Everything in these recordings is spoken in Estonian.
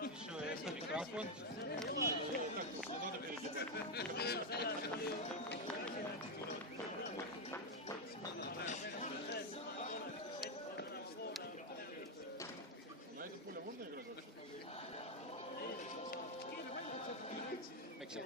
Еще есть микрофон. На эту пулю можно играть? Make sure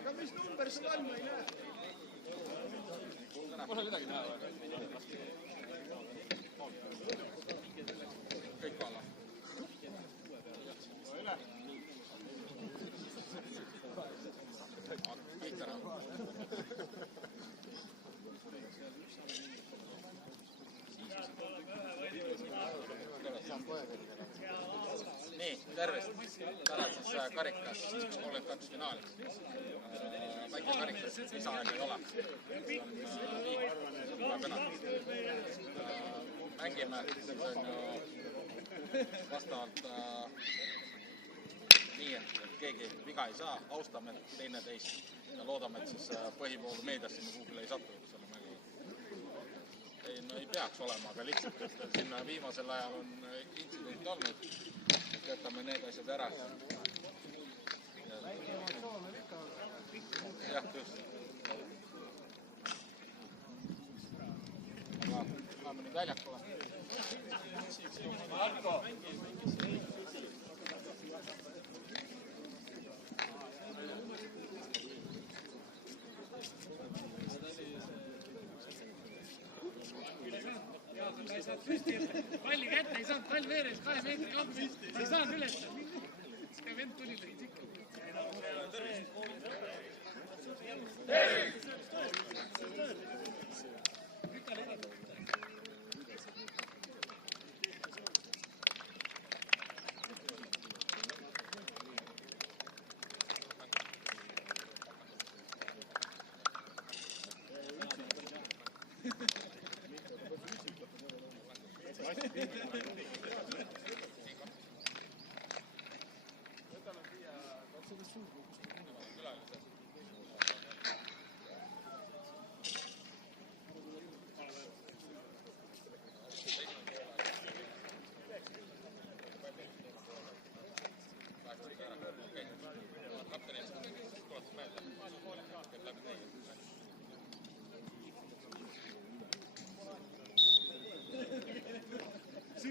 Aga mis number seda all ma ei näe? Pole midagi näha väga. Kõik alla. Üle. Kõik ära. Nii, tervist. Täna siis karikas 32 finaalis. Väike karikas, lisaaega ei ole. Mängime, see on ju vastavalt nii, et keegi viga ei saa, austame teine teist ja loodame, et siis põhivoolu meediasse me kuhugile ei satu selle mängu. Ei peaks olema, aga lihtsalt, et sinna viimasel ajal on intsident olnud, et jätame need asjad ära. Jah, just. Aga läheme nüüd väljakule. Marko! Palli kätte ei saanud, pall veeres 2 meetri kaugusel. Ei saanud üles. See vend tuli lõid ikka.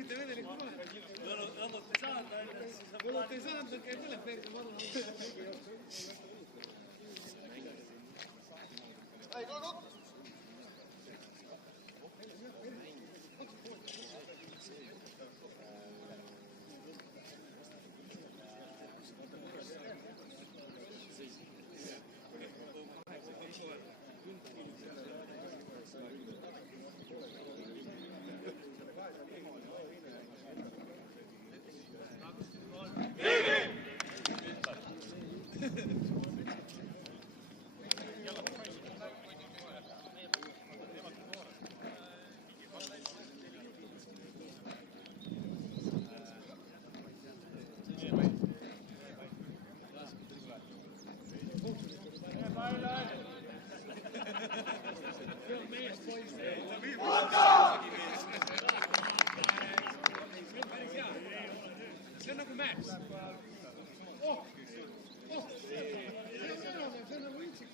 mitte vedeliku maha. Lõbut ei saanud, käib üle perse maru. See on nagu mäeks. See on nagu üksik.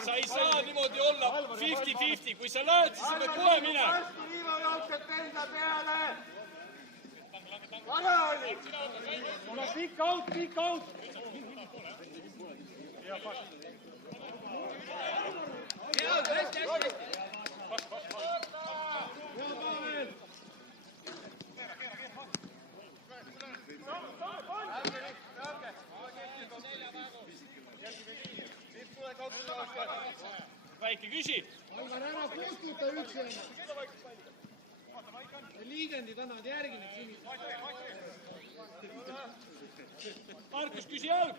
Sa ei saa niimoodi olla 50-50, kui sa lööd, siis sa pead kohe minema. Vastu Ivo jookseb enda peale! Vara oli! Pikk out, pikk out! Väike küsi. Alvar, ära kustuta üks ennast. Liigendid annavad järgi need sinised. Markus, küsi jalg.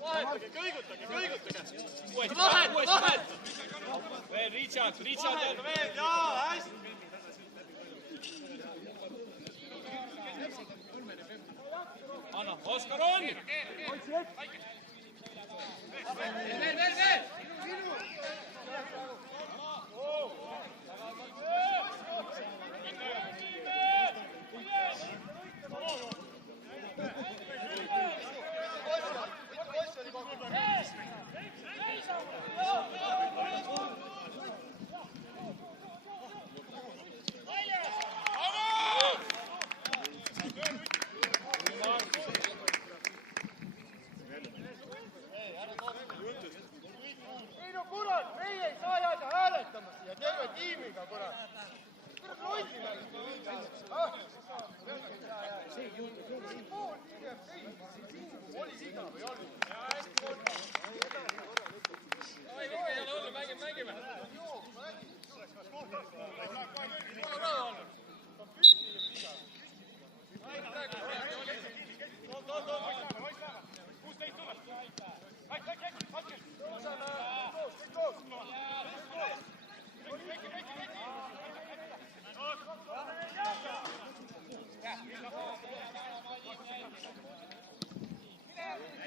Vahetage, kõigutage! Vahet! Veel Richard. Veel, jaa, hästi! Anna, Oskar on! Veel! Ei no kurat, meie ei saa jääda hääletama siia terve tiimiga, kurat. Kurat, lollime. Oli siga või olnud? Mängime.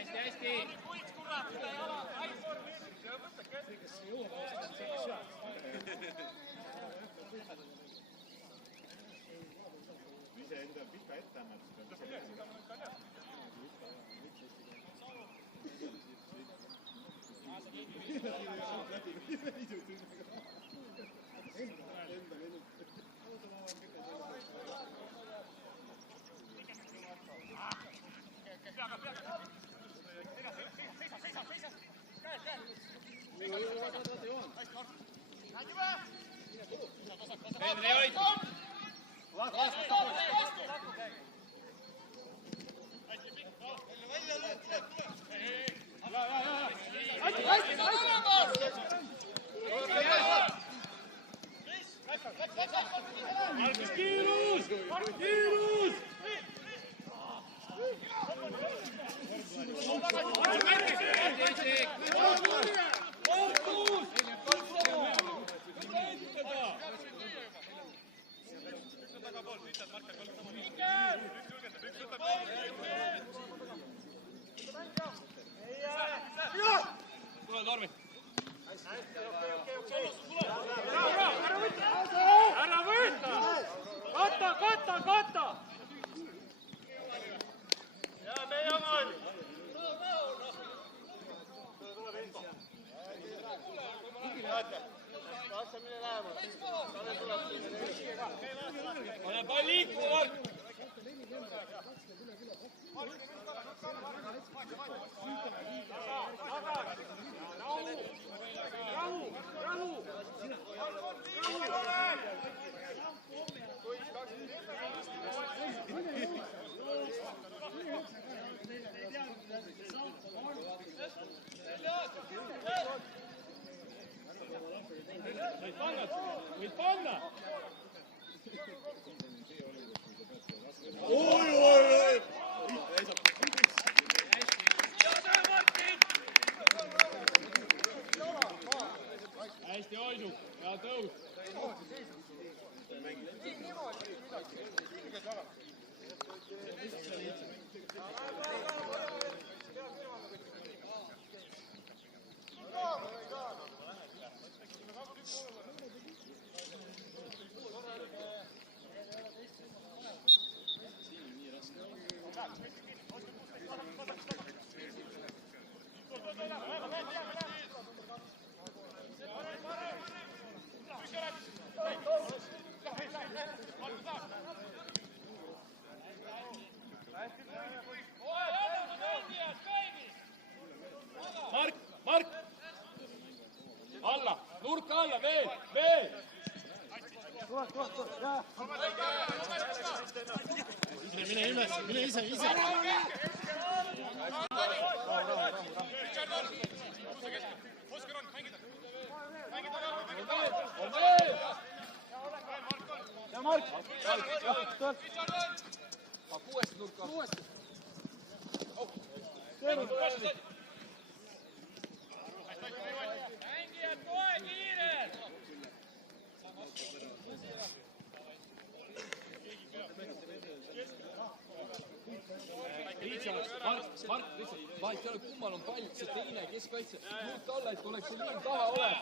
Hästi. Iseenda pika etteannet. Peetri hoid. Markus, kiirus! Kiirus! Tule, Tormi! Ära võita! Kata! Ja meie maali! Pane pall liikuma, Mark! Võid panna! Oi! Hästi Oisu, hea tõus! Mark! Alla! Nurka alla! Veel! Mine ise! Ja Mark! Kuuesti nurka! Mängijad, kohe kiired! Mark, lihtsalt vahet ei ole, kummal on pall, see teine keskkaitse. Nurka alla, et oleks see liin taha olev.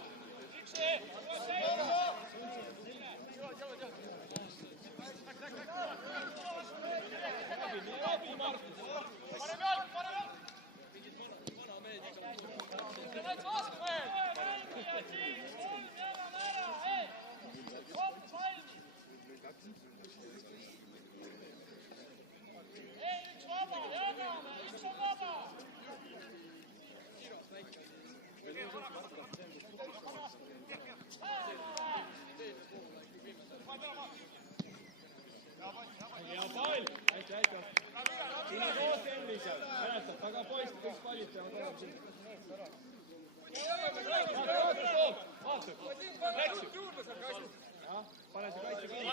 Hea pall! Hästi! Sina koos tervisel! Mäletad, taga poiss, kõik pallid peavad olema siin. Läks ju! Pane see kaitse kinni.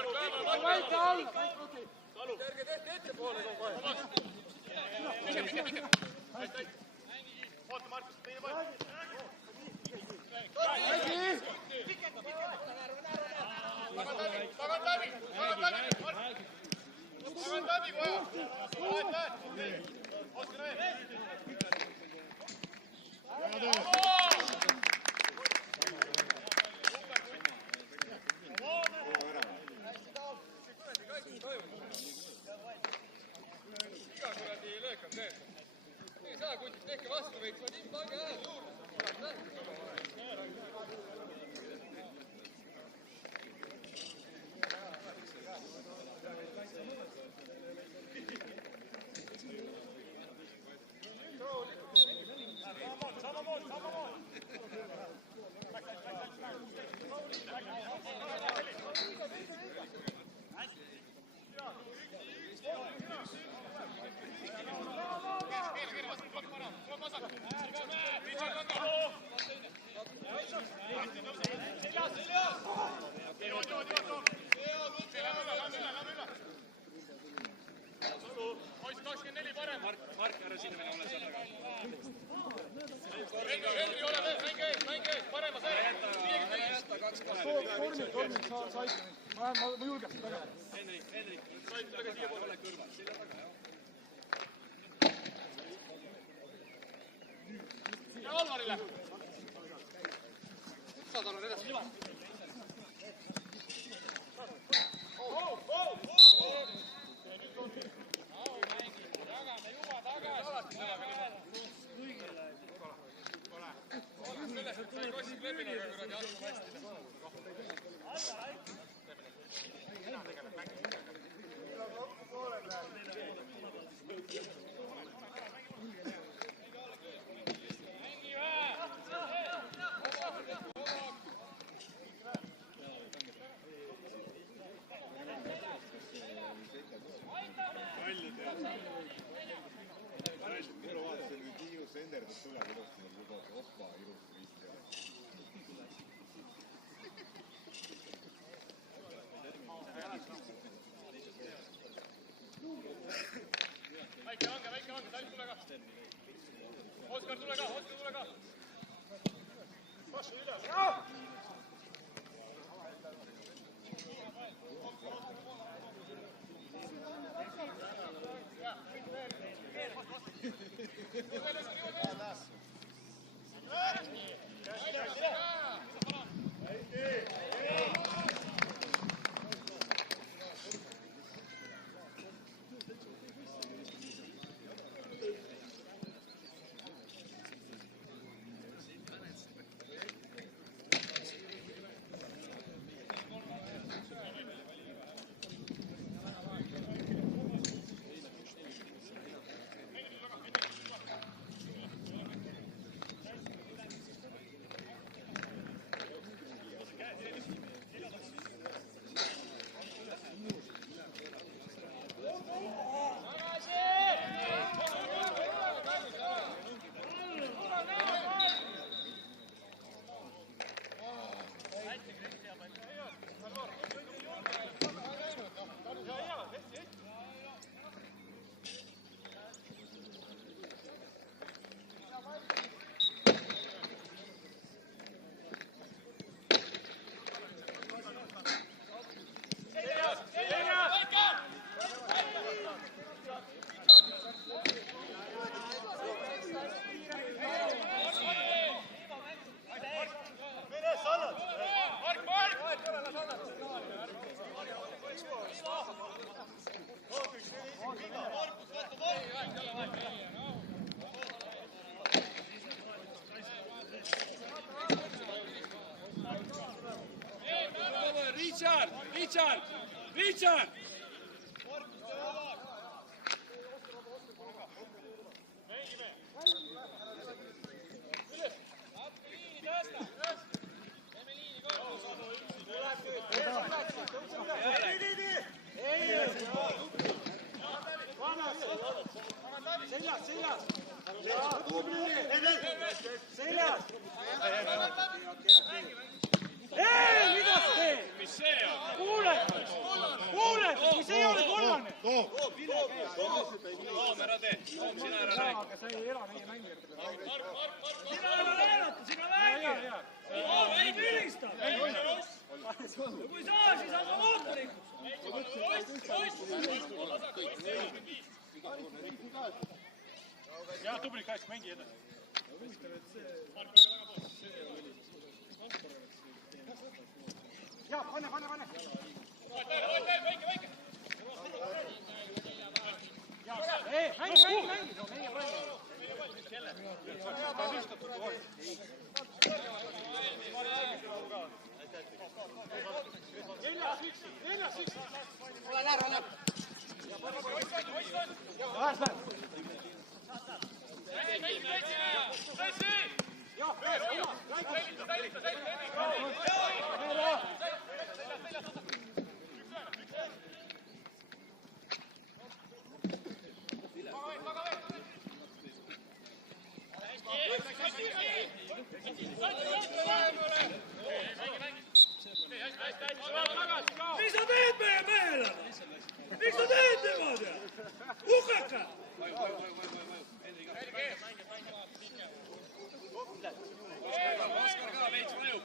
Väike all! Ärge tehke ettepoole kogu aeg. Oota, Markus, teine pall! Tagant läbi, kohe! Oskar veel! Tormik, sa aita mind. Ma julgeks seda teha. Henrik, said taga siia poole, ole kõrval, selja taga, jah. Ja Alvarile! Saad olla edasi. Jagame juba tagasi. Selles, et sai kossi klemmina, aga kuradi algum hästi. Enderdus tuleb ilusti, juba oppa ilusti vist ei ole. Väike hange, Talk tule ka. Oskar tule ka. Vastu üles. Richard! Ja, tubli kaitse, mängi edasi. Ja, pane. Ei, mängi. Neljas üks. Ole nära. Mis sa teed meie mehele? Miks sa teed niimoodi? Hukaka! Oskar ka veits vajub.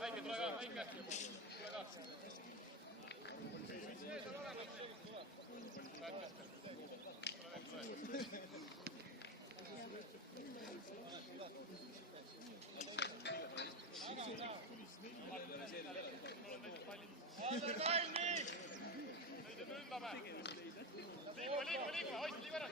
Väike tule ka, väike. Tule ka. Liigume, hoidke, liigu ära.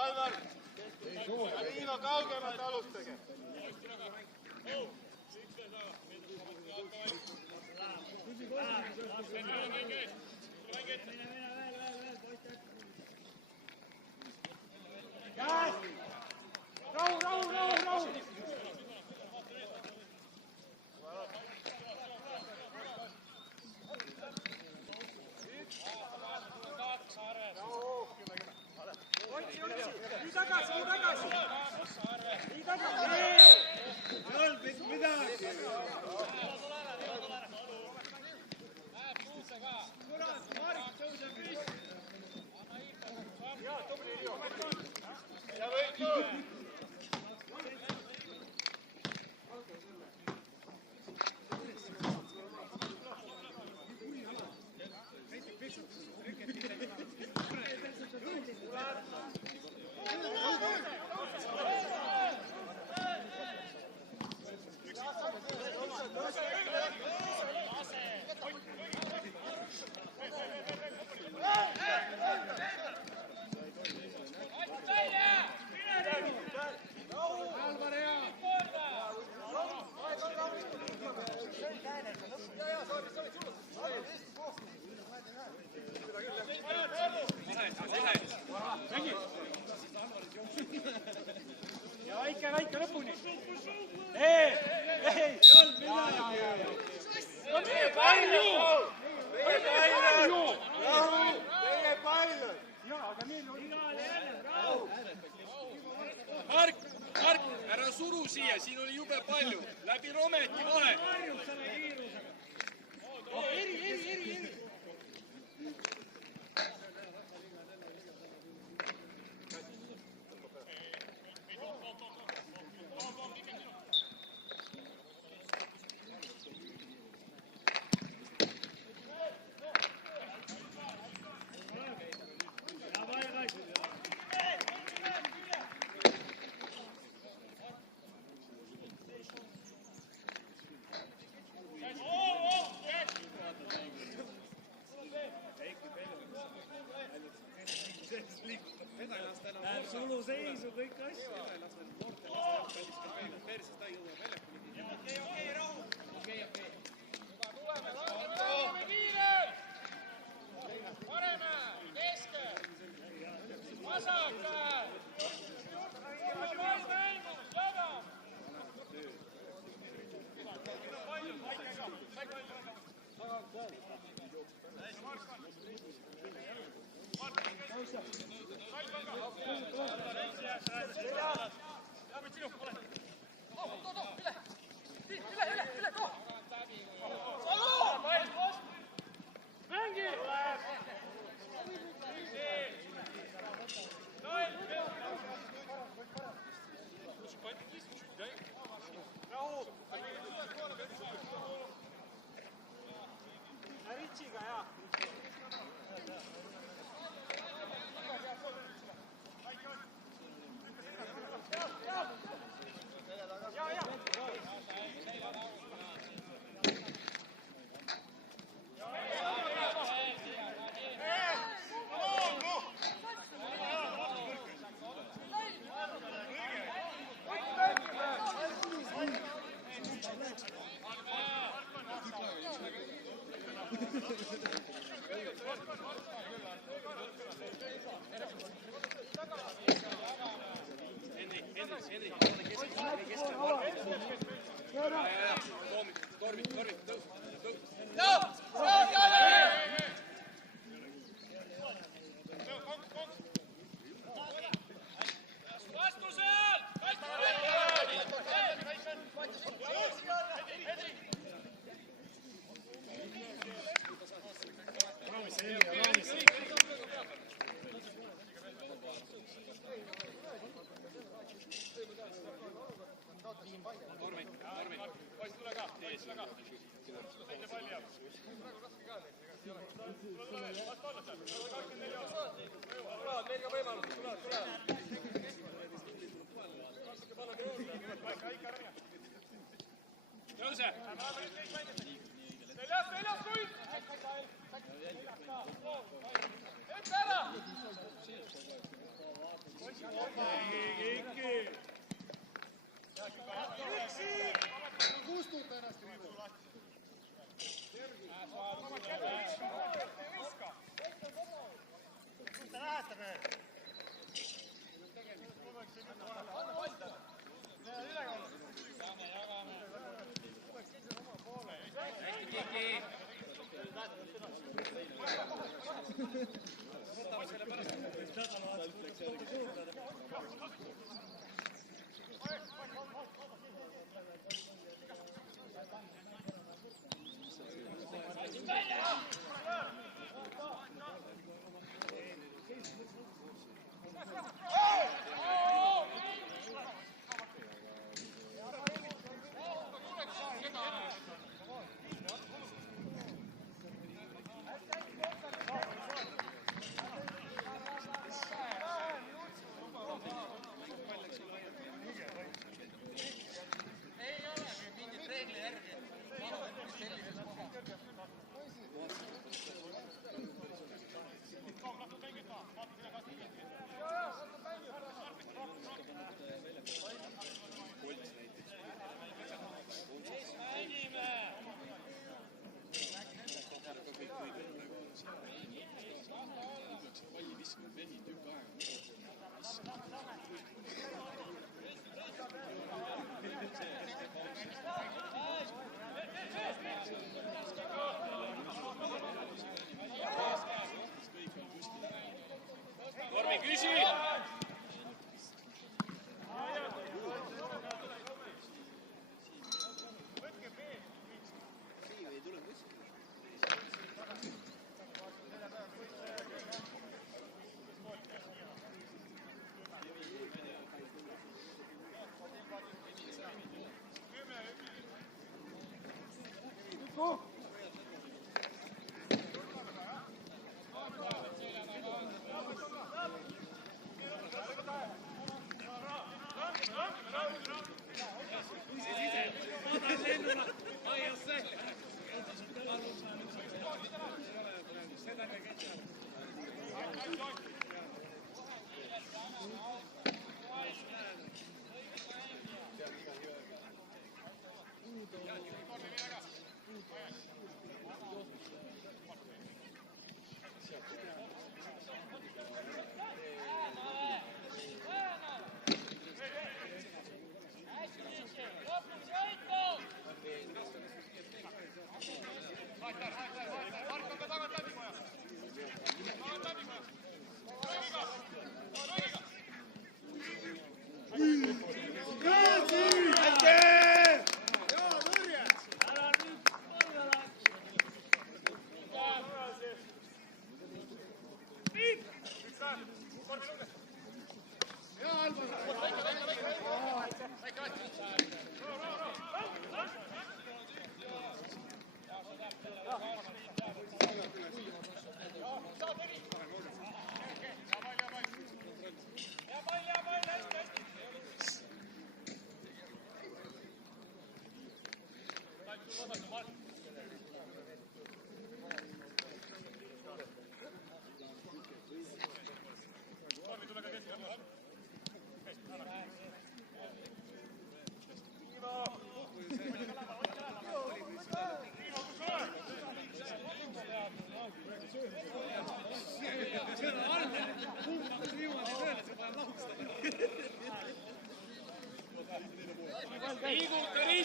Alvar, liiga kaugemalt alustage. Rahu! Nii tagasi! Nii tagasi! Ei olnud mitte midagi! Kurat, Mark tõuseb püsti! Jaa, tubli Ilju! Ja võitu! Ja väike lõpuni. Ei olnud midagi. No meie palju! Rahu! Meie palju! Jaa, aga meil on igal jälle. Rahu! Mark, ära suru siia, siin oli jube palju. Läbi Rometi vahe. Eri. Läheb suluseisu kõik asju. Perses ta jõuab väljakule. Okei, rahu. Tuleme kiirelt! Pareme, keske! Vasak! Pall mängus, jaga! Ritsiga, jaa.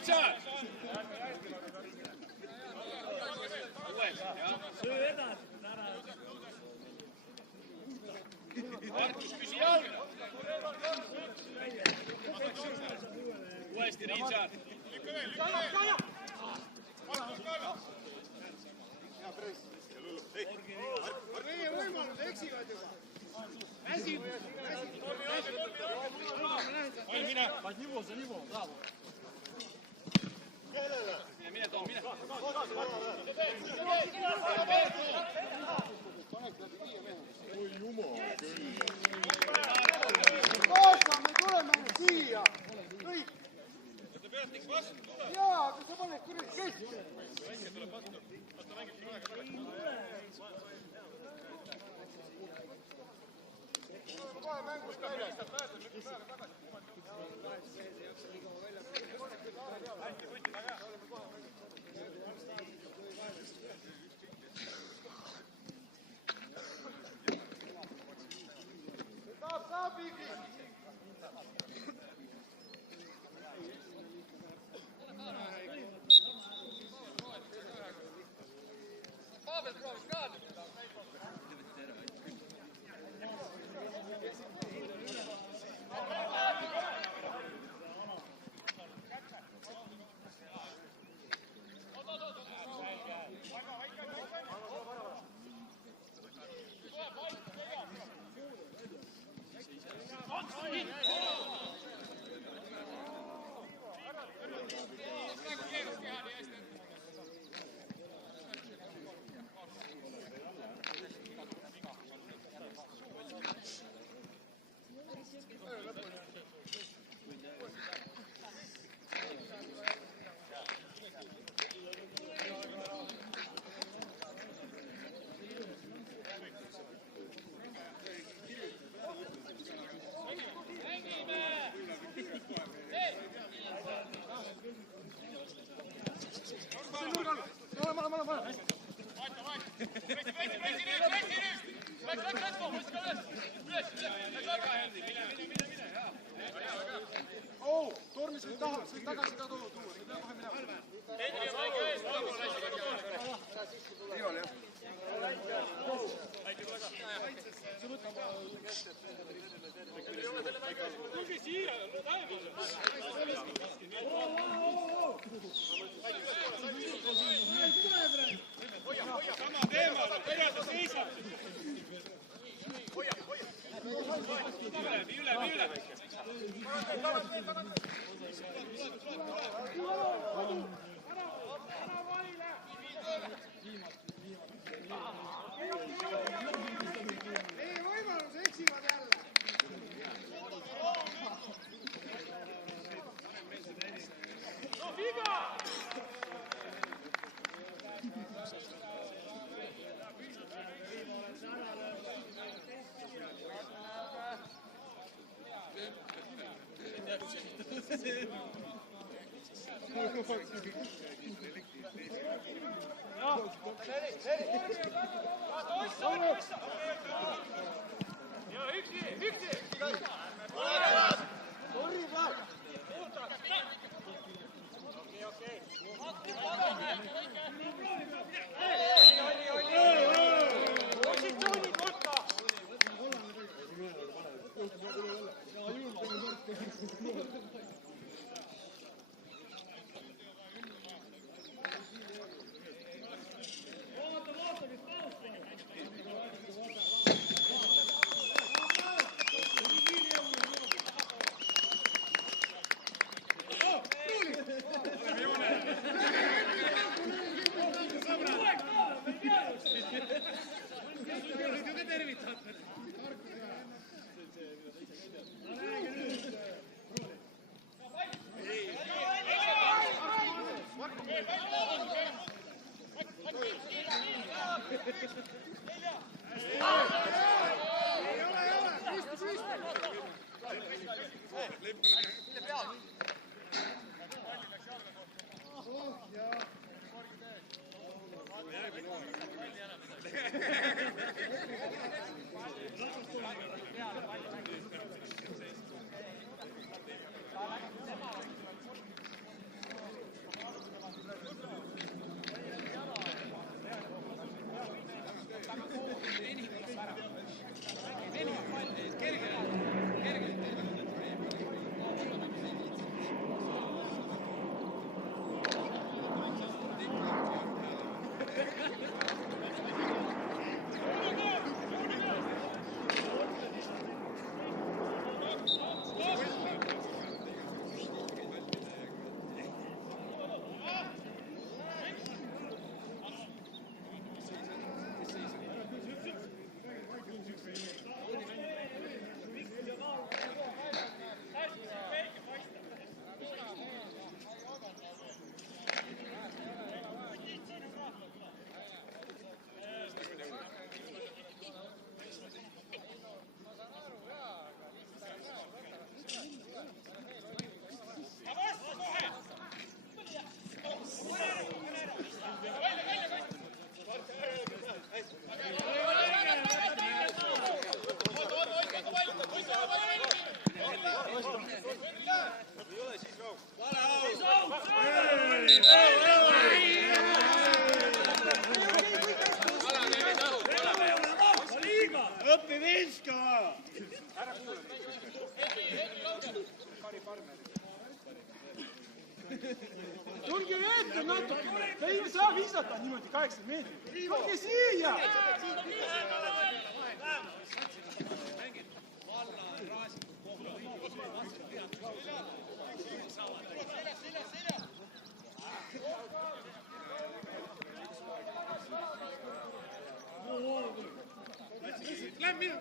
Richard! Söö edasi, ära. Markus, püsi jalga! Uuesti Richard! Meie võimalus eksivad juba. Mine, Tom, mine! oi jumal küll. Kaasa, me tuleme siia. Kõik. Jaa, aga sa paned kuradi keskele. Kohe mängust välja. Saab Igi. Pavel proovis ka. Tormi sõid taha, sõid tagasi ka tuua. Ei pea kohe minema. Hendri on väike ees, Toomo lasib tulge siia, sama teema, kuidas sa seisad? Üle. Ei võimalus eksivad jälle. No viga! Ja üksi! Positsiooni võtta! õpi viskama! Tulge ette natukene! Te ei saa viisata niimoodi 80 meetrit! Tulge siia! Lähme minu!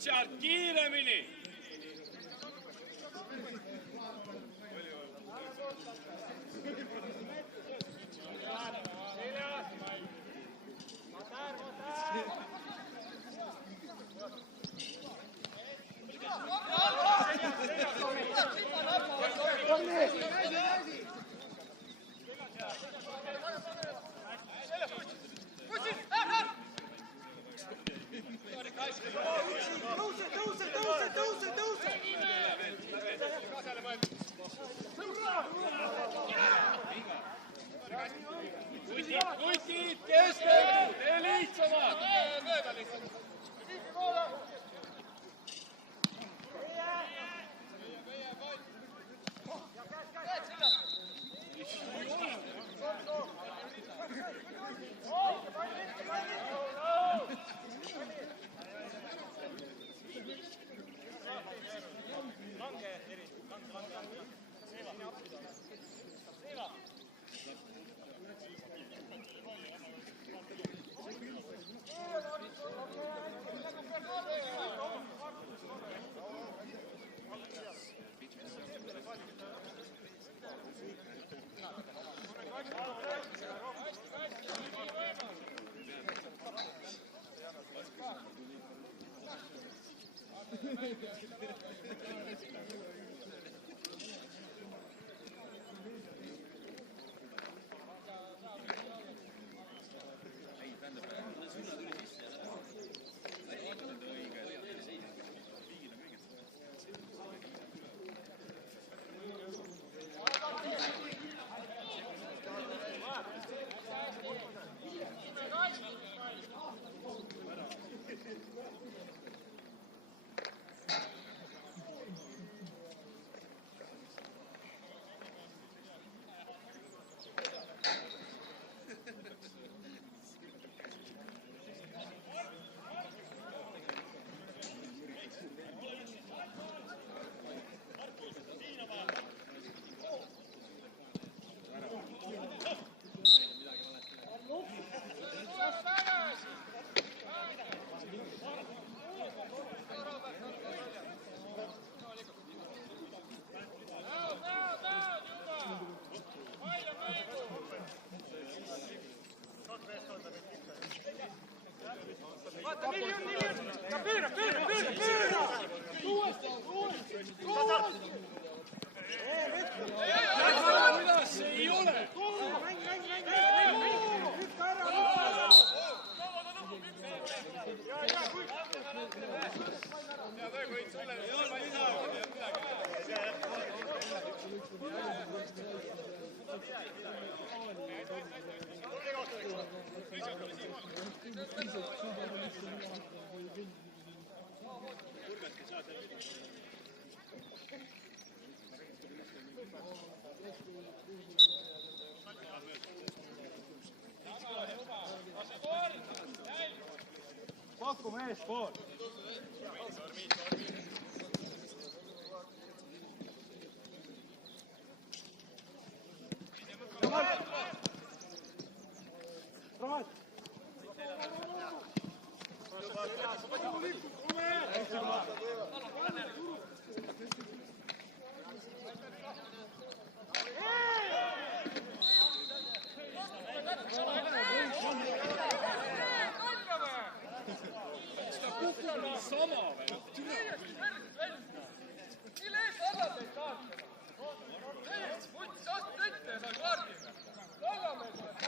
Richard, kiiremini! Kutid, keskel, tee lihtsamalt! Vaata, miljon! Ja pööra! Kuidas see ei ole? Pakkume eespool. Ramat! Sama või? Mille eest allaseid taastada? Võttis astu ette ja sai kaardile. Tagame seda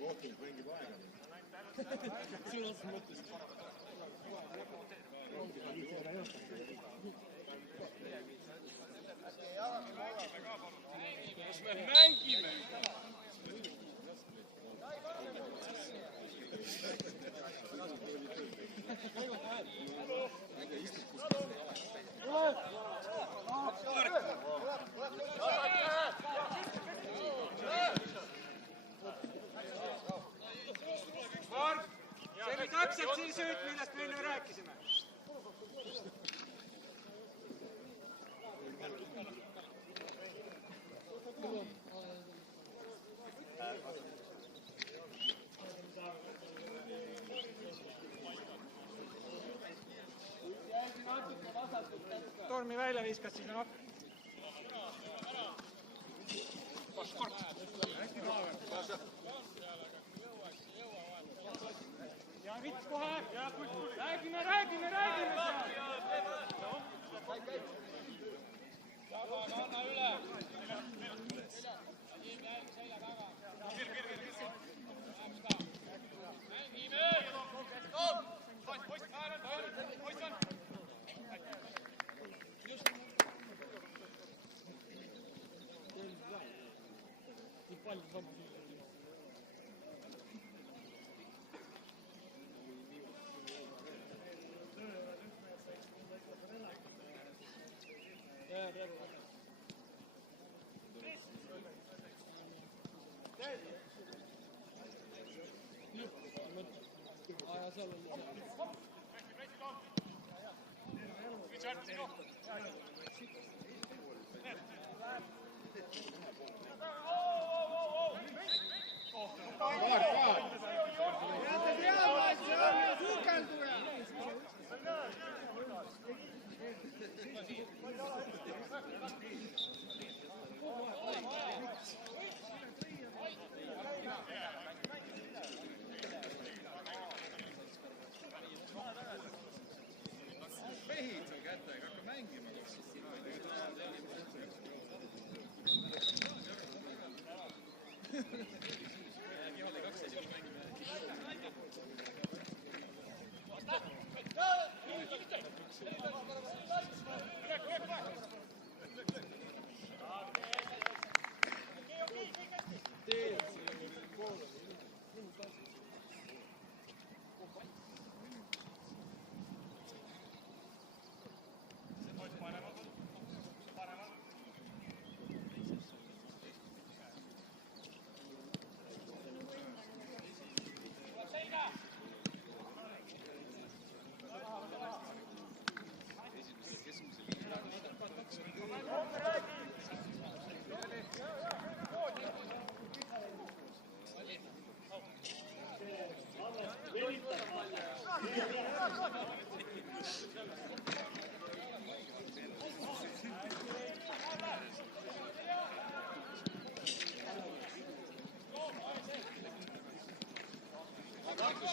Kohtunud mängib aega. Kas me mängime? Mark, see oli täpselt see sööt, millest me enne rääkisime. Tormi välja viskas sinna noh. Ja Rits kohe. Räägime seal. Anna üle.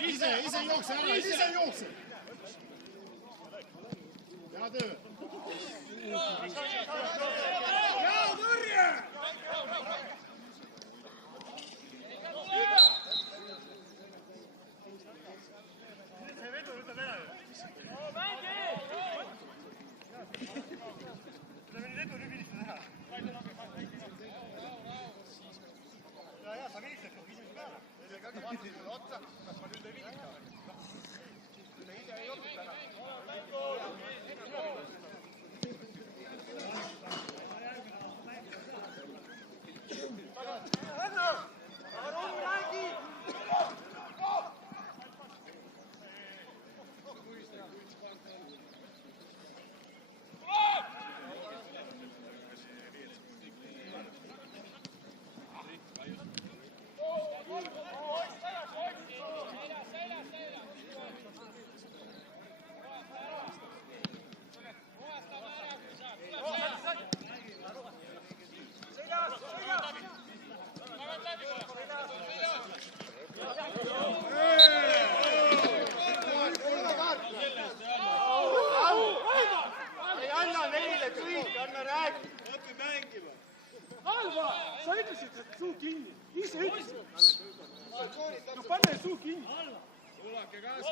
Ise jookse ära, ise jookse! Hea töö! Hea tõrje! See vedu ütleb ära ju. See meni vedu nüüd vilistas ära. Ja, sa vilistad, kui vilistas peale. Vaatasin mulle otsa, kas ma nüüd ei vilista. Te ise ei olnud täna. Halva! Sa ütlesid, et suu kinni. Ise ütlesid. No pane suu kinni. Kuulake käske.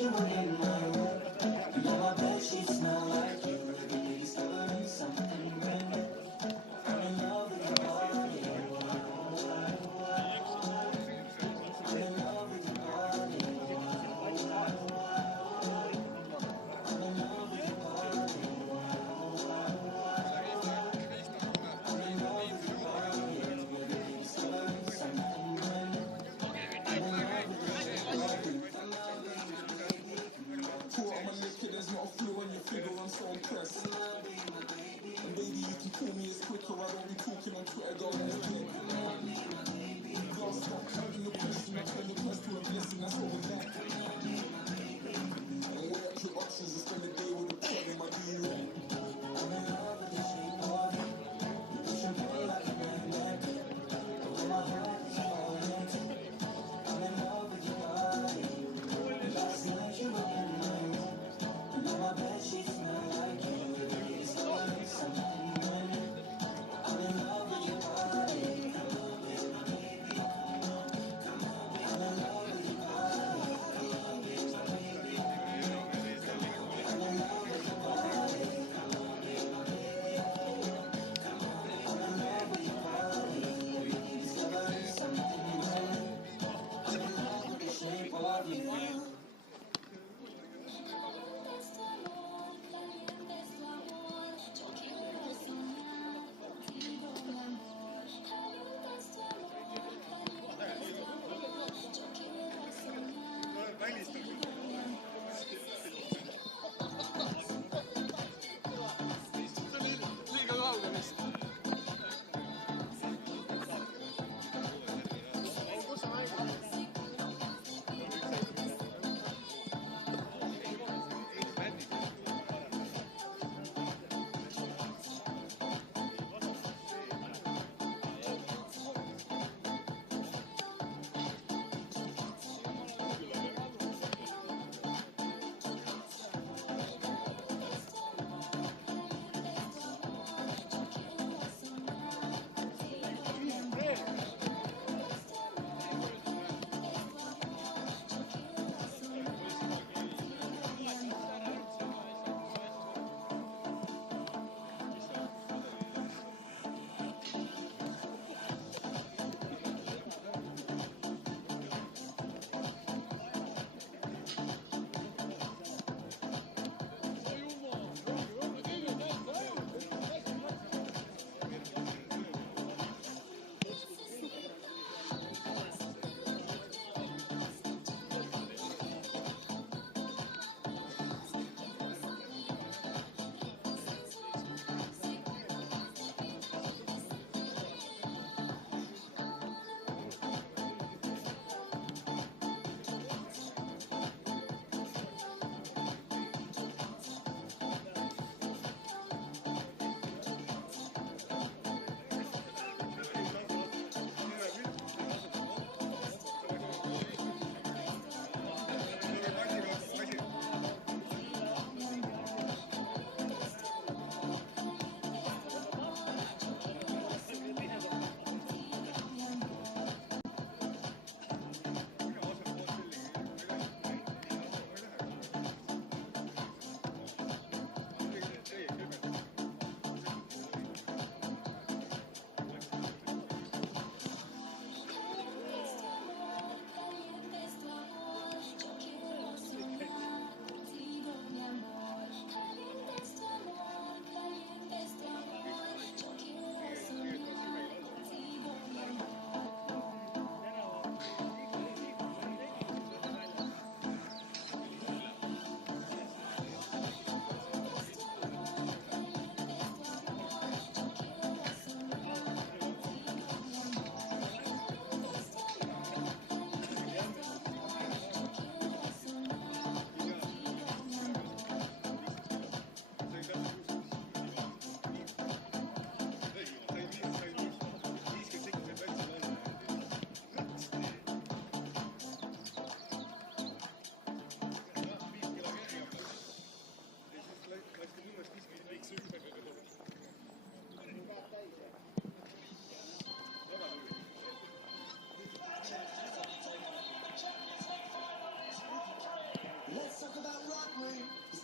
You were in my room, and now my bed sheets smell like you. Every day discovering something brand new. I'm in love with your body. I'm in love with your body. I'm in love with your body. I'm in love with your body. Every day discovering something brand new. I'm in love with your body.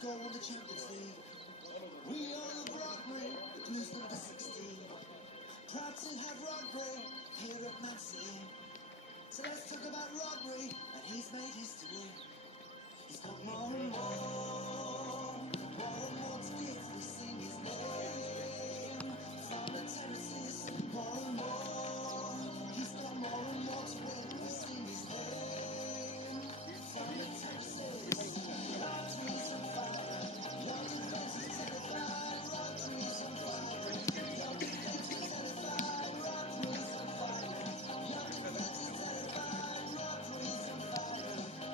go on the Champions League. We are the Rodbury, the Blues number 16. Proud to have Rodbury here at Man City. So let's talk about Rodbury, and he's made history. He's got more and more to give. We sing his name from the terraces. More and more, he's got more and more to win. We sing his name from the terraces. Rodbury's on fire. Your defense is terrified. Rodbury's on fire. Your defense is terrified. Rodbury's on fire. Your defense is terrified. Rodbury's on fire.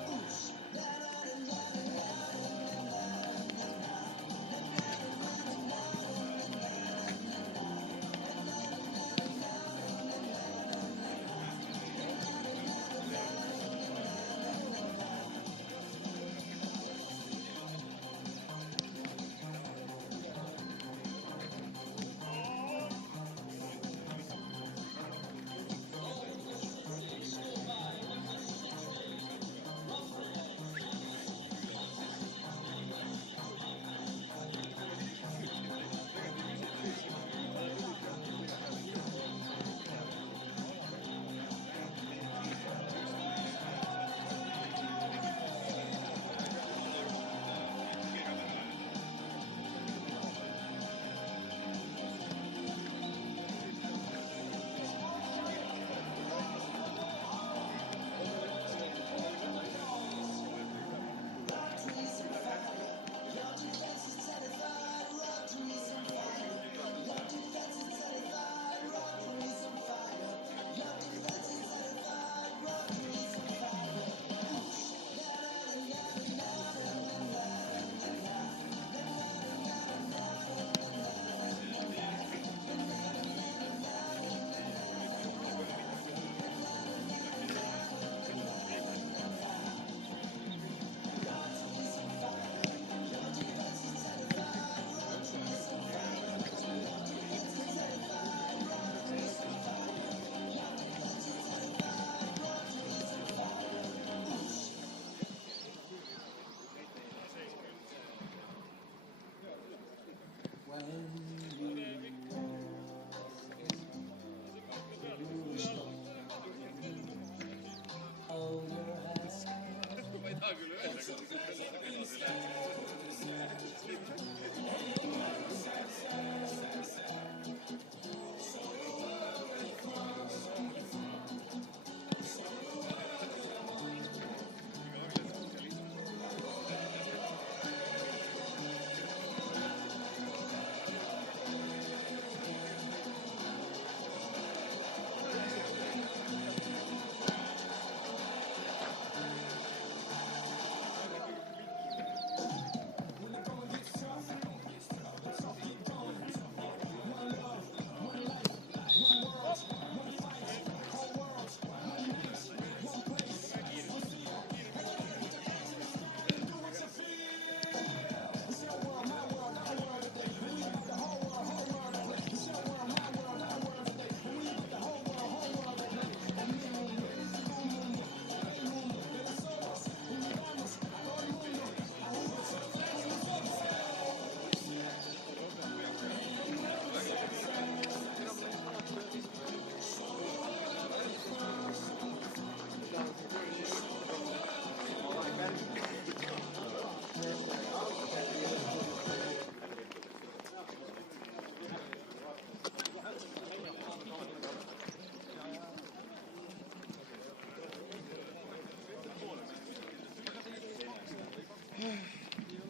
Oosh, la la la la la la la la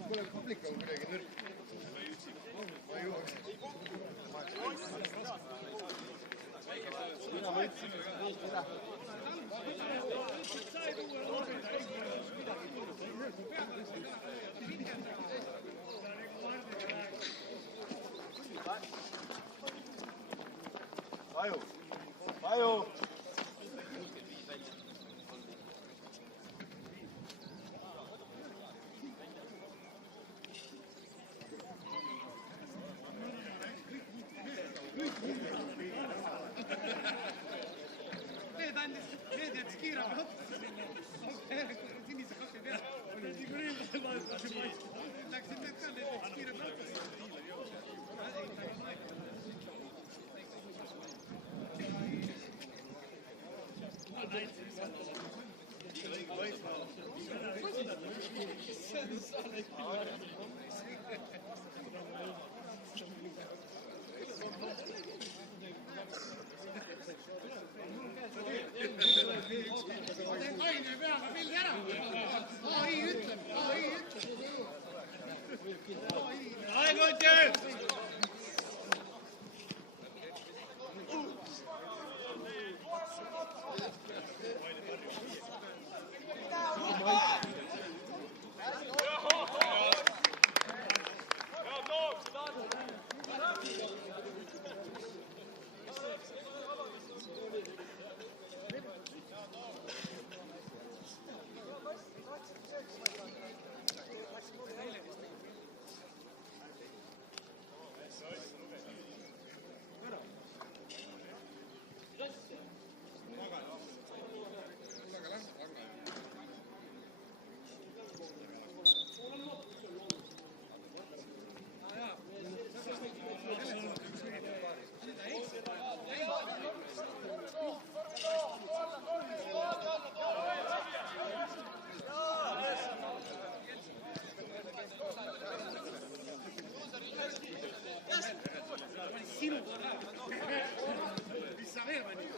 kuule, publik on kuidagi nõrk. Ma ei jõua. Mina võtsin seda. Aju. Aju. Need jättis kiiremini otsa sinna. Sinise kapi peale. Läksid Kaine peaga pildi ära. AI ütleb. Aeg on töö! Sinu korra. Mis sa veel panid?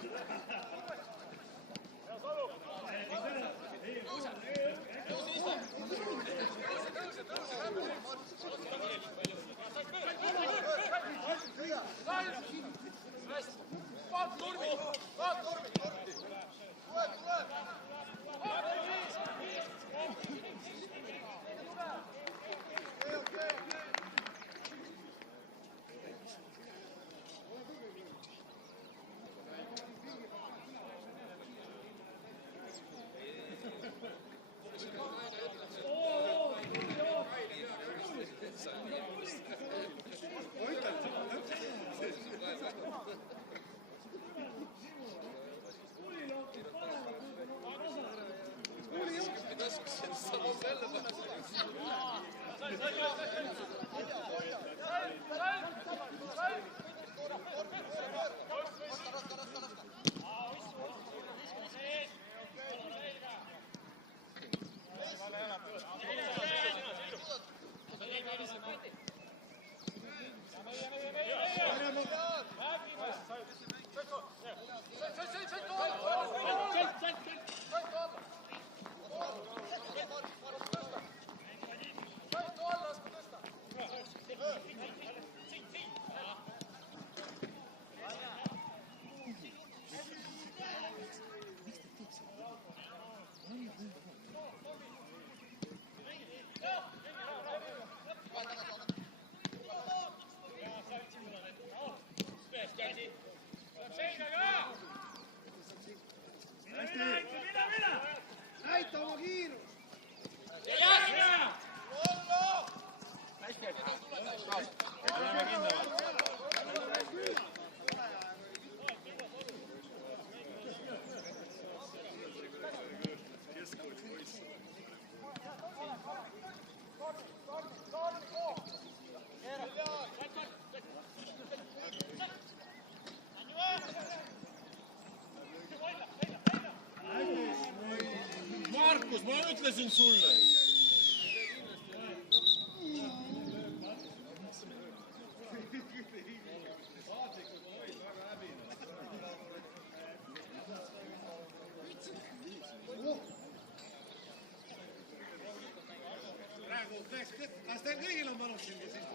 Näita oma kiirust! Markus, ma ütlesin sulle! Praegu kas teil kõigil on valus siin, siis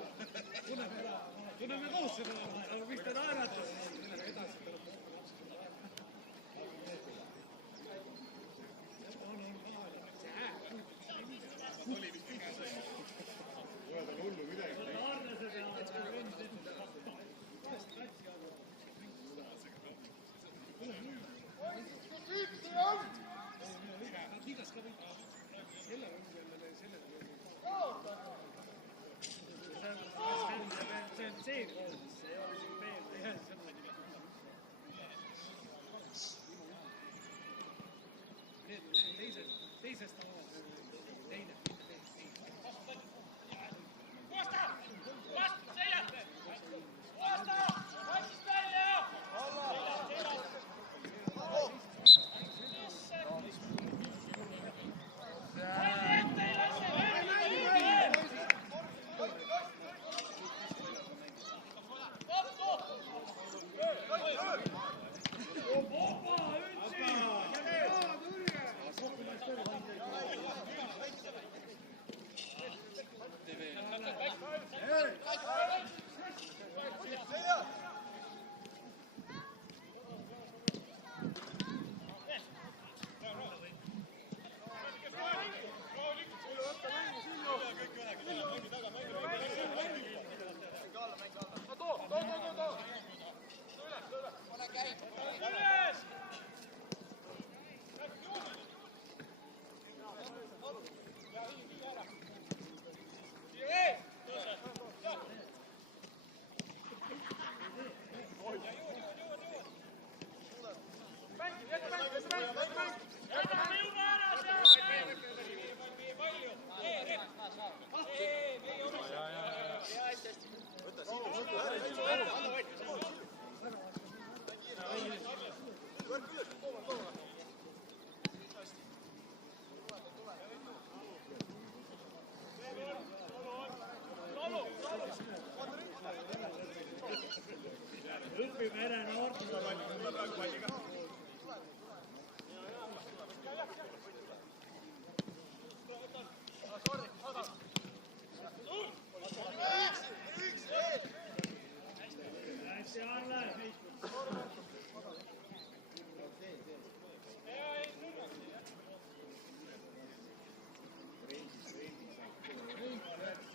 tunneme koos seda, aga mis te naerate siis edasi? Teisest teine. õpime ära noortega.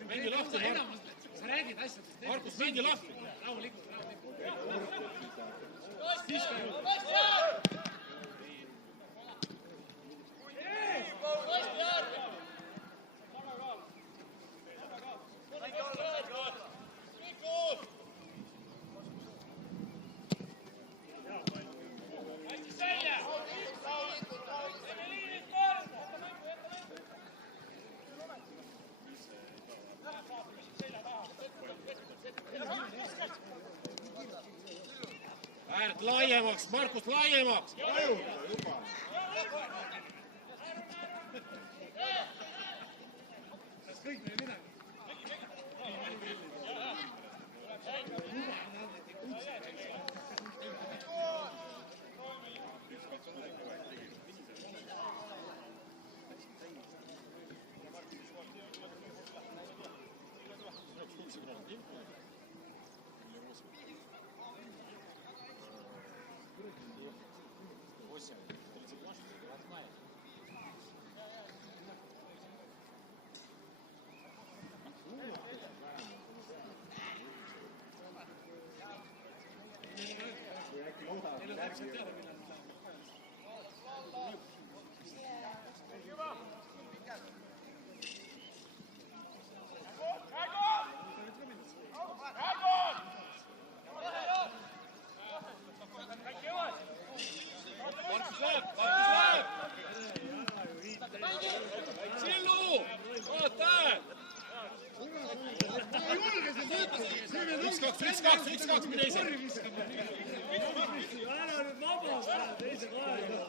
Mändi lahti, sa räägid asjadest. Markus, mändi lahti. Rahulikult. Äärt laiemaks, Markus laiemaks. Kas kõik meil midagi? Üks-kaks, mine ise. Ära nüüd vabasta teise kaega.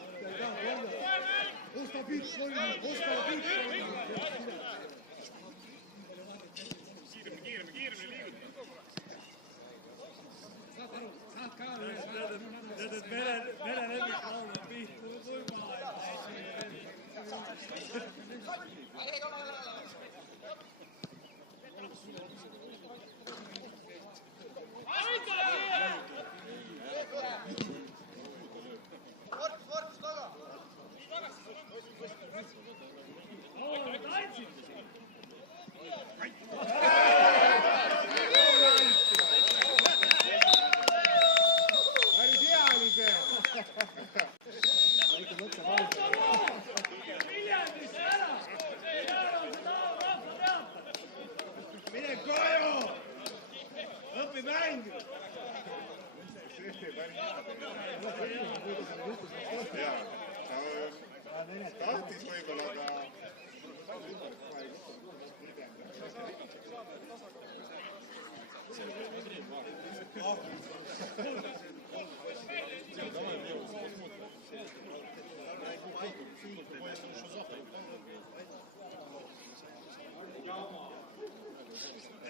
Osta pits, Kiiremini liiguta. Saad aru, saad ka ühes. Tead, et merelepik laulab pihtu kui mine koju! Õpi mäng! Tahtis võib-olla, aga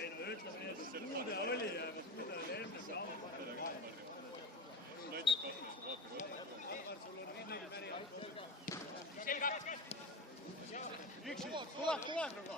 ei no ütleme nii, et see muude oli ja mida oli enne saama. Tuleb nagu.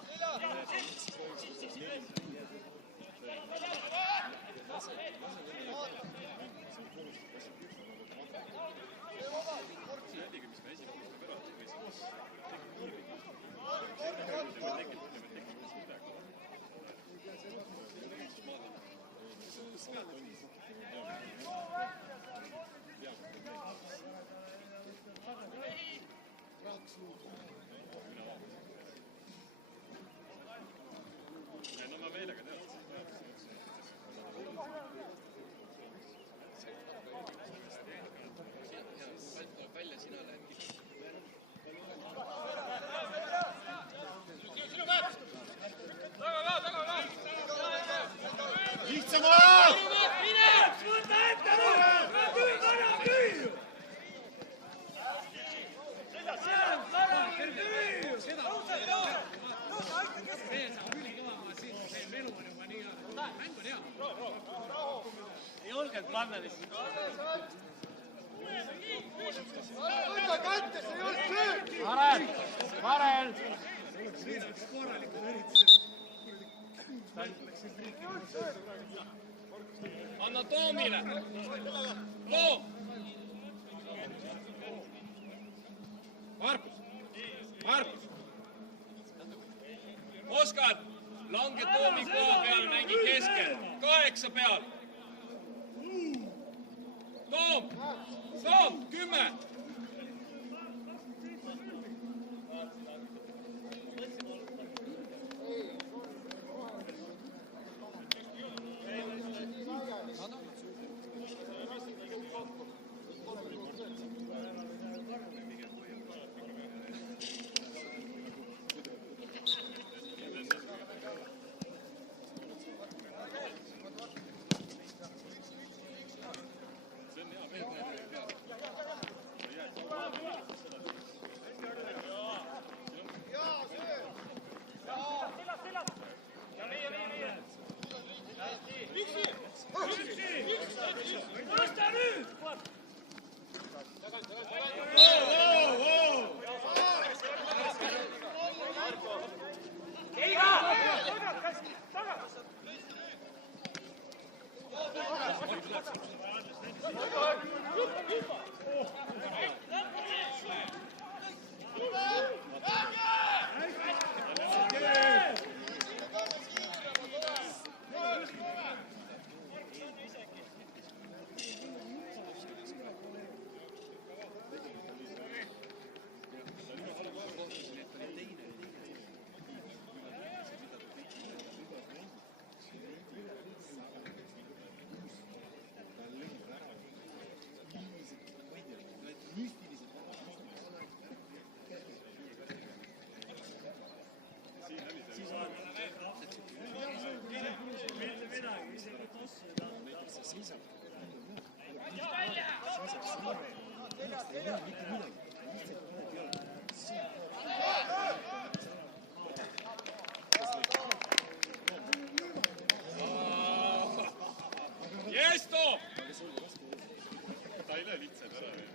Anna Toomile! Toom! Markus! Oskar! Lange Toomi koha peal, mängi keskel! 8 peal! Toom! 10! Jesto! Ta ei lähe lihtsalt ära.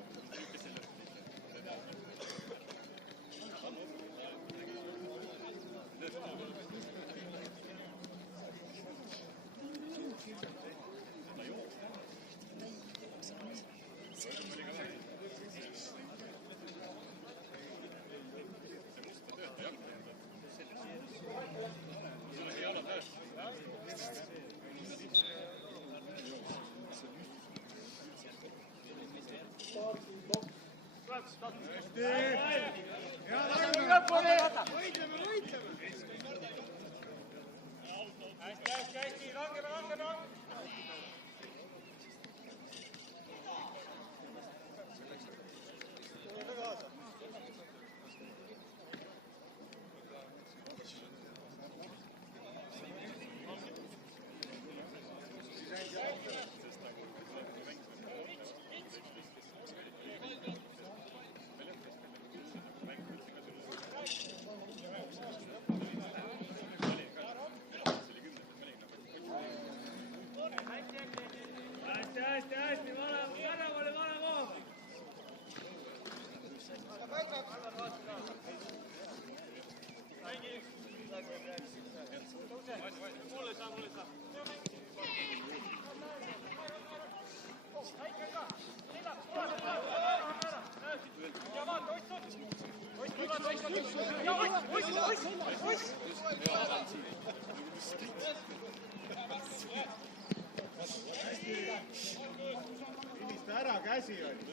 Milliste ära käsi oli?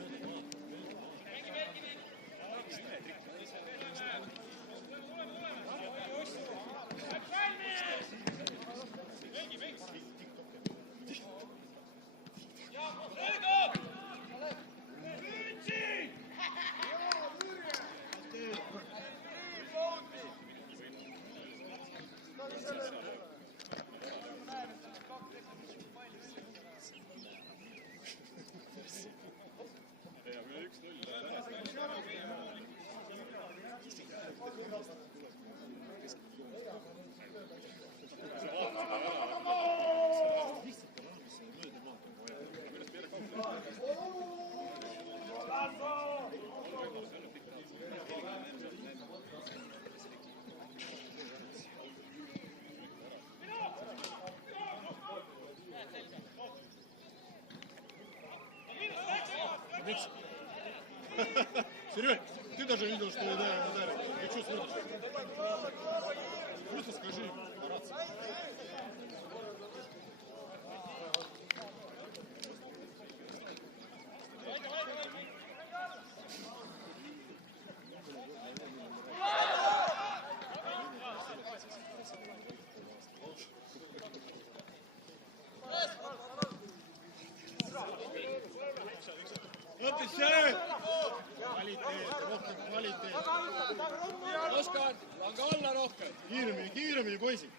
Серёг, ты даже видел, что я ударил. И что смотришь? Просто скажи ему, по рации. Otti see! Kvaliteet, rohkem kvaliteet. Oskar, lange alla rohkem. Kiiremini, poisid.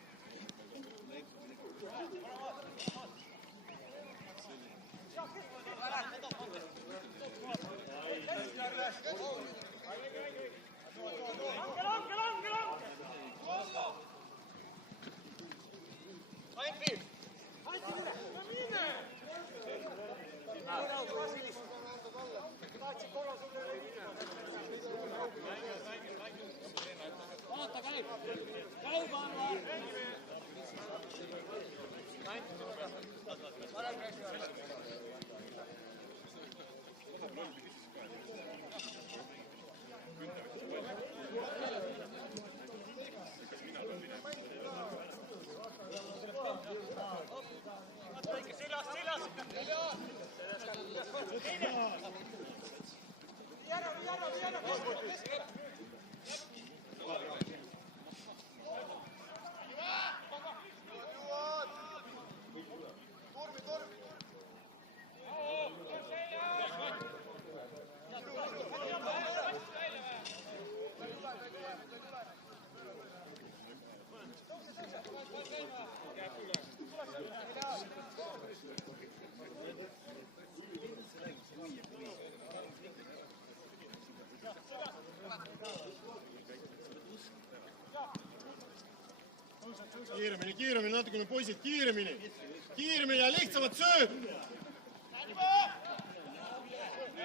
Kiiremini, natukene poisid, kiiremini ja lihtsamalt sööb!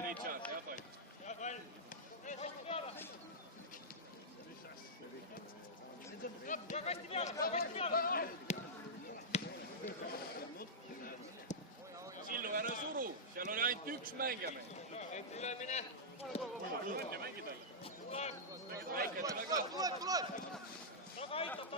Richard, hea pall. Sillu, ära suru, seal oli ainult üks mängija meil. Ülemine. Mängi talle. Väike, väga. Taga aitab.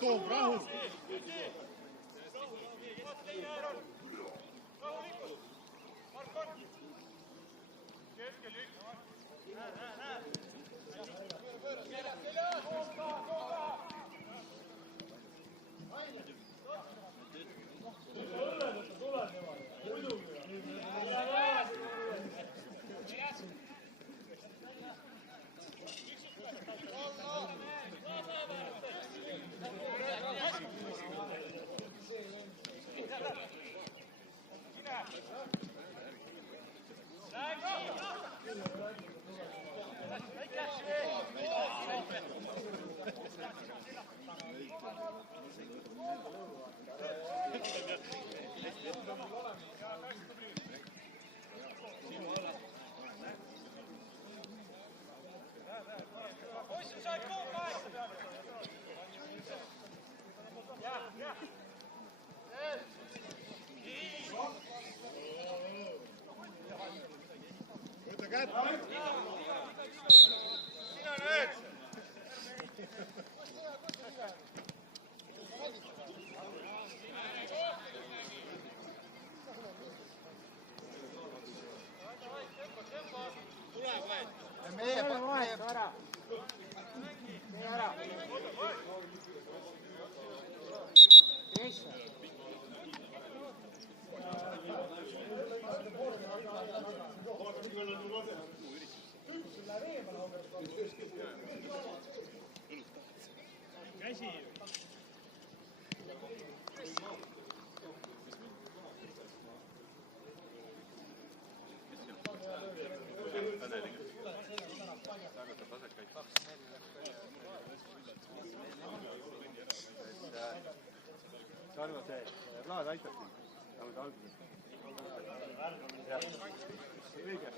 Toom, rahu! Võta kätte! Sina näed! Sarva see, Vlaad aitab sind. Nagu ta alguses. Õige.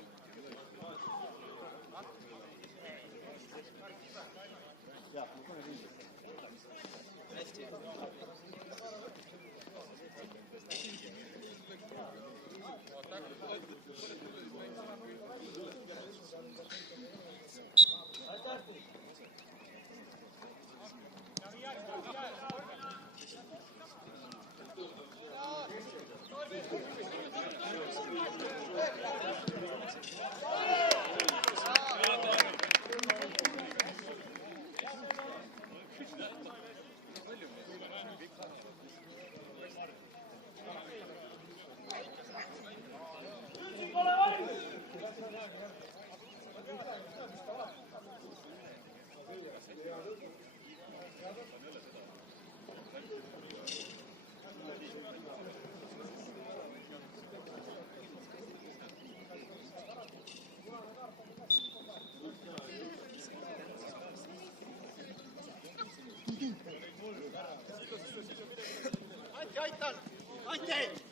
Jah, ma kohe ringi. Hästi. Antti, aitan! Antti!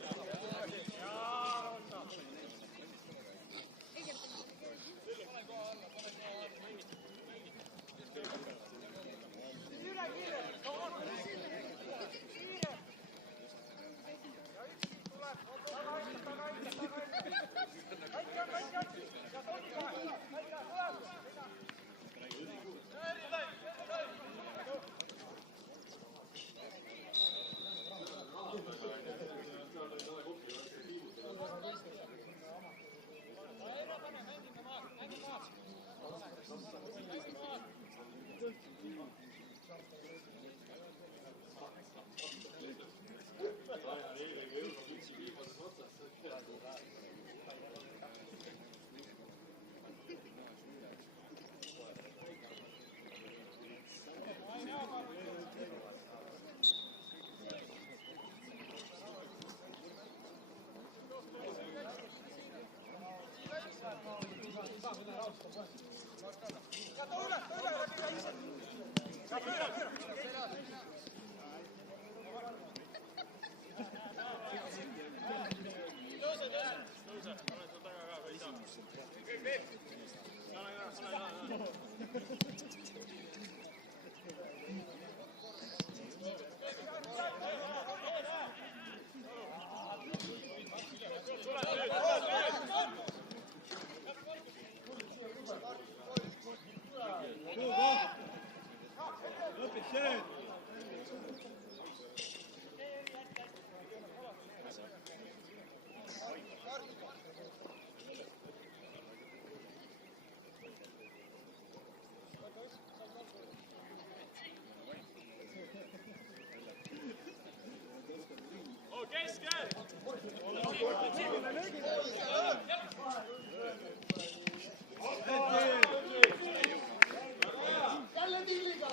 jälle tilliga.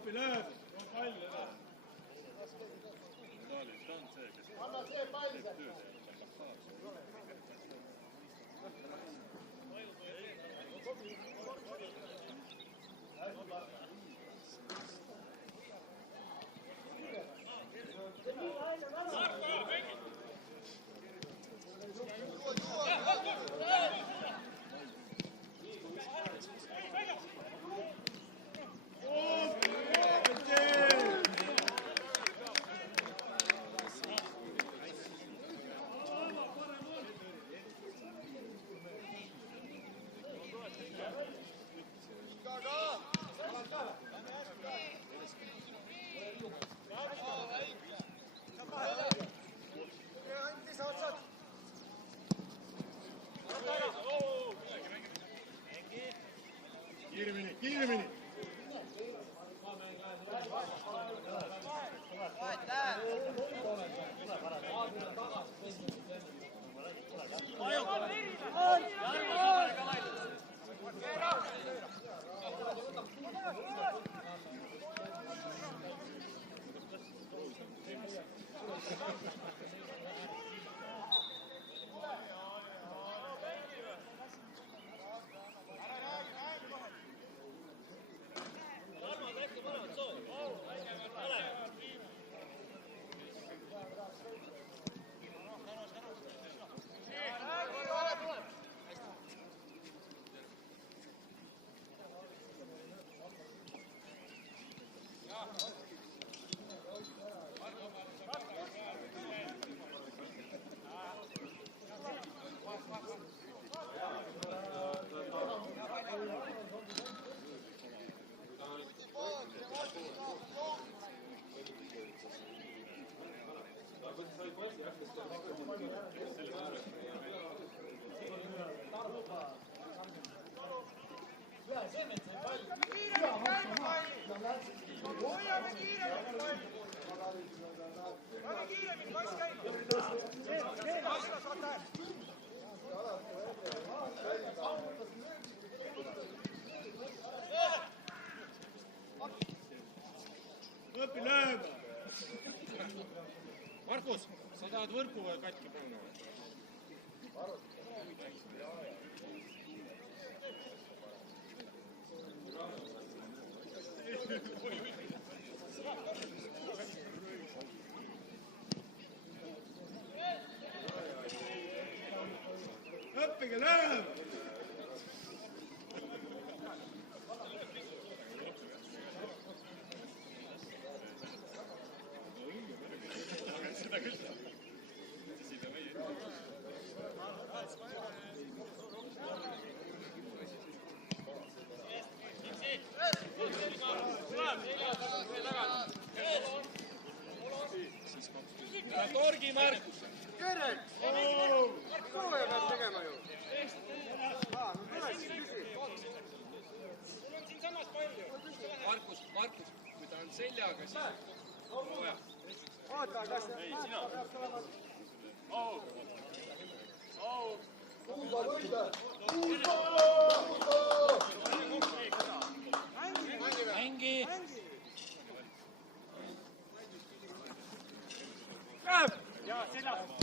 õpi lööb, on pall edasi. Anna see pall sealt. Kiiremini, kiiremini. Hoiame kiiremini palli. Väga kiiremini kass käima. õpi lööb. Markus, sa tahad võrku katki panna? õppige lööb. Torgi Markus. Kerek! Sooja peab tegema ju. No tule siis küsi. Markus, kui ta on seljaga, siis hooja. Oota, kas näed, peaks olema... Kuuba võida! Mängi! Ja seljas.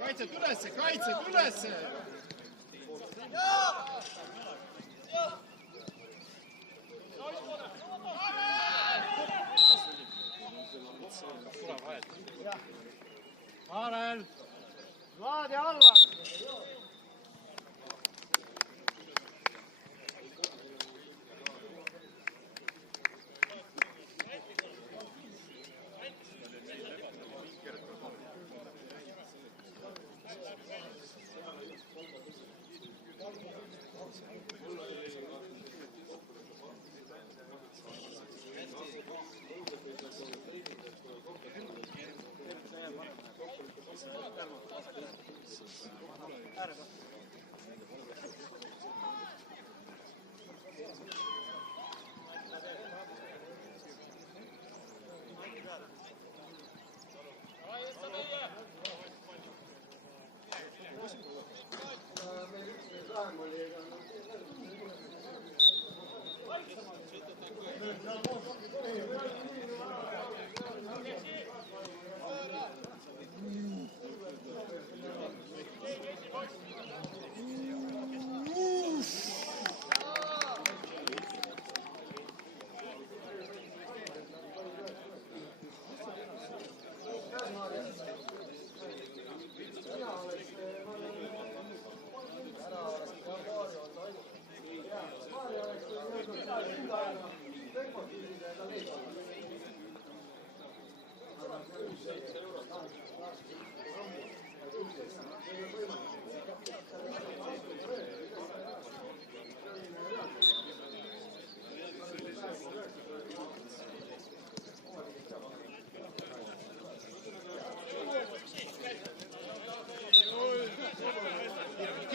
Kaitset ülesse, kaitset ülesse. Kaarel! Vlad ja Alvar!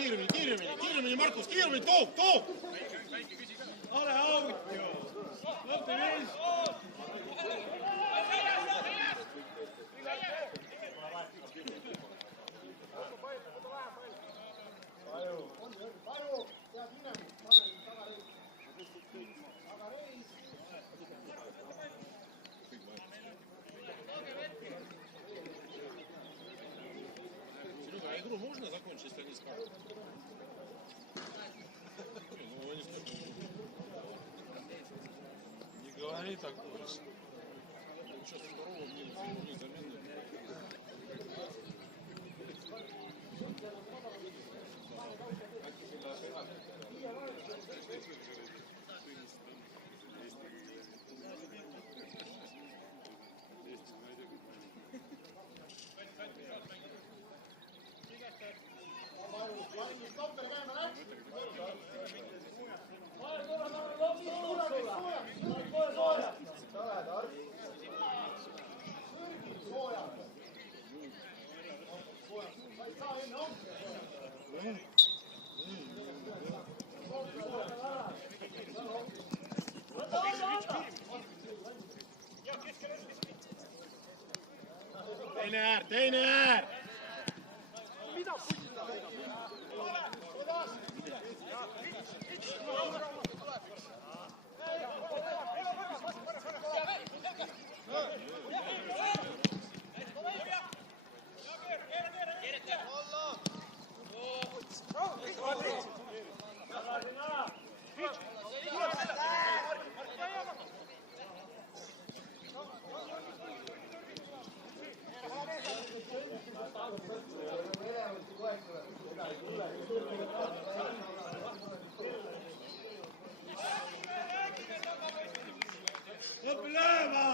Kiiremini, Markus, kiiremini, too! Ole out ju! Lõppi viis! Серега, а игру можно закончить, если они скажут? Ну, они скажут. Не говори так больше. Сейчас второго не заменили. Teine äär! Mida pusitada? Lõppi lööma!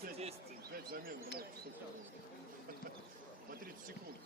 5 замен в лоб. По 30 секунд.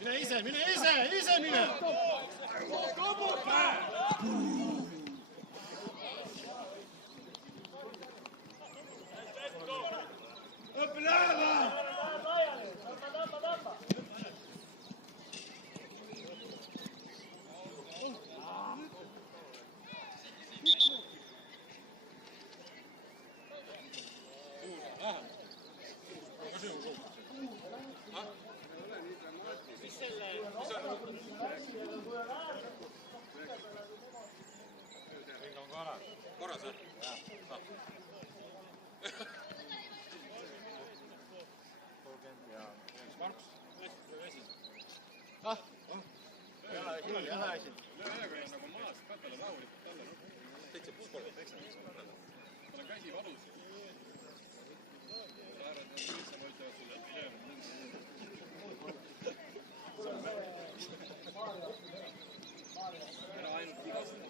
Mine ise mine! Brava! Korras või? Markus, vesi. Jäle asi. Nagu maas, katale rahulikult alla. 7+3. Pane käsi valus. Saared on lihtsam ütlevad sulle, et ei ära ainult vigastada.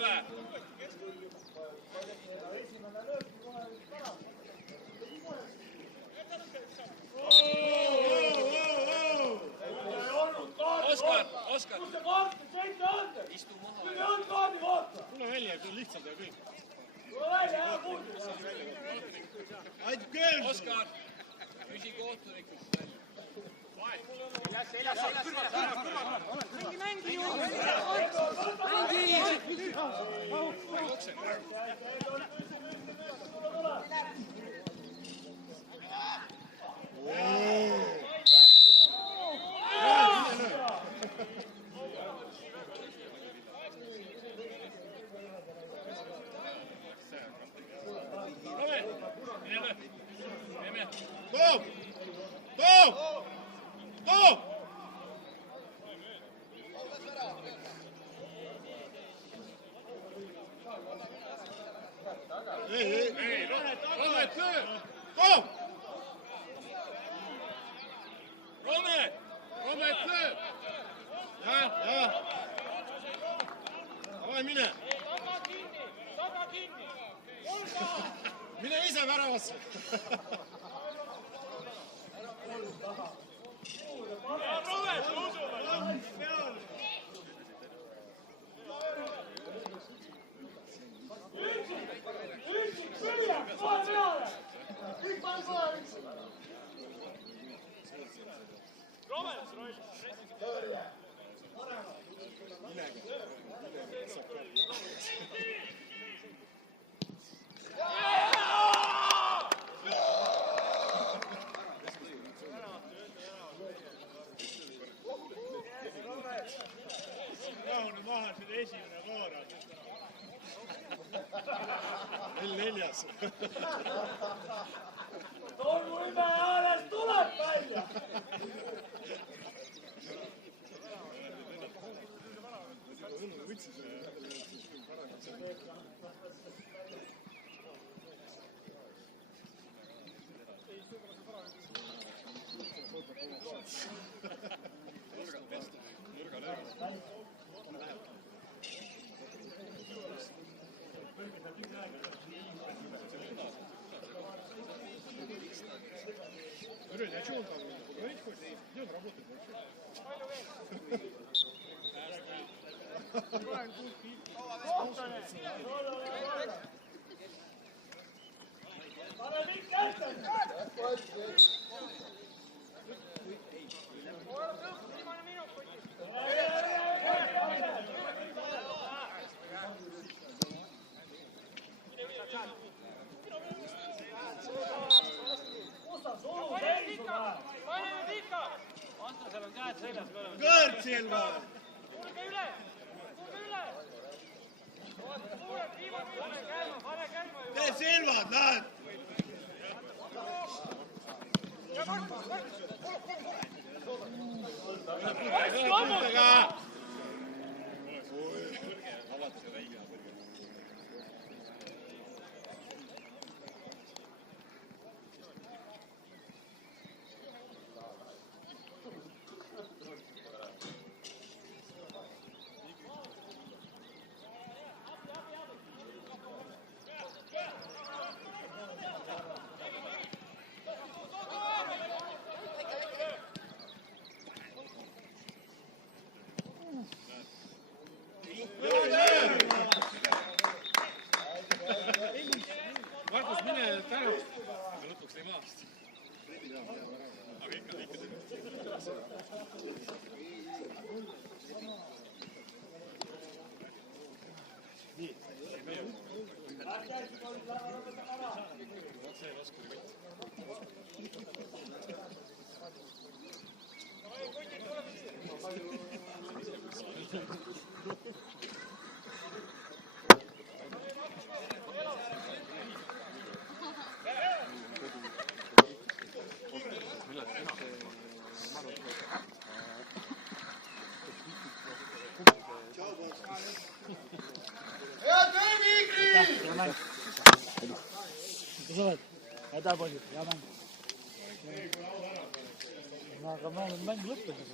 tahad või? Oskar! Kus see kaart on sõita anda? Istu maha. Kui me on kaardi vaata. Tule välja, kui lihtsalt ja kõik. Tule välja, ära puudu. Ainult kööl. Oskar! Küsi kohtunikult välja. Mängi ju. Mine ise väravasse. Esimene koor on. 4-4. Tormuimäe ääres tuleb välja. Говорю, а что он там? Поговорить хочет? Где он работает вообще? Kõrd Silva! Tulge üle! Suured viimane pane käima juba! Tee Silvad, näed! Markus, mine tänu! Ma lõpuks ei maast. Aga ikka. Nii. See laskuri Sa oled? Häda palju, hea mäng. Aga ma olen mäng lõppenud.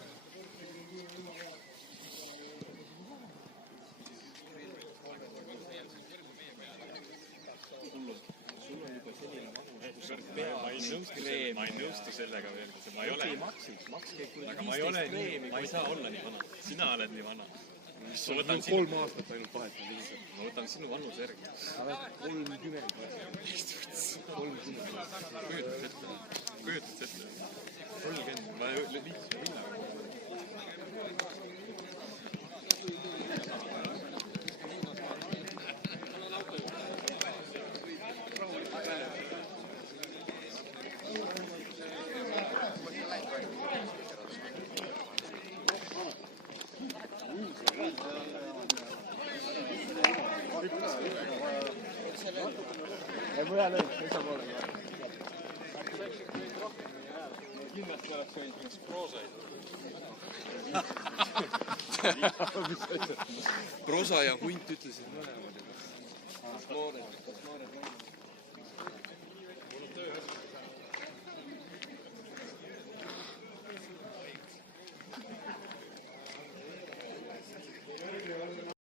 ma ei nõustu sellega veel, ma ei ole, aga ma ei saa olla nii vana, sina oled nii vana. Ma võtan 3 aastat ainult vahet. Ma võtan sinu vanuse järgi. 30. Kujutad ette. 30. Ma liitsin vinnaga. Kindlasti oleks võinud mingi proosaid. Prosa ja hunt ütlesid mõlemad. Noored.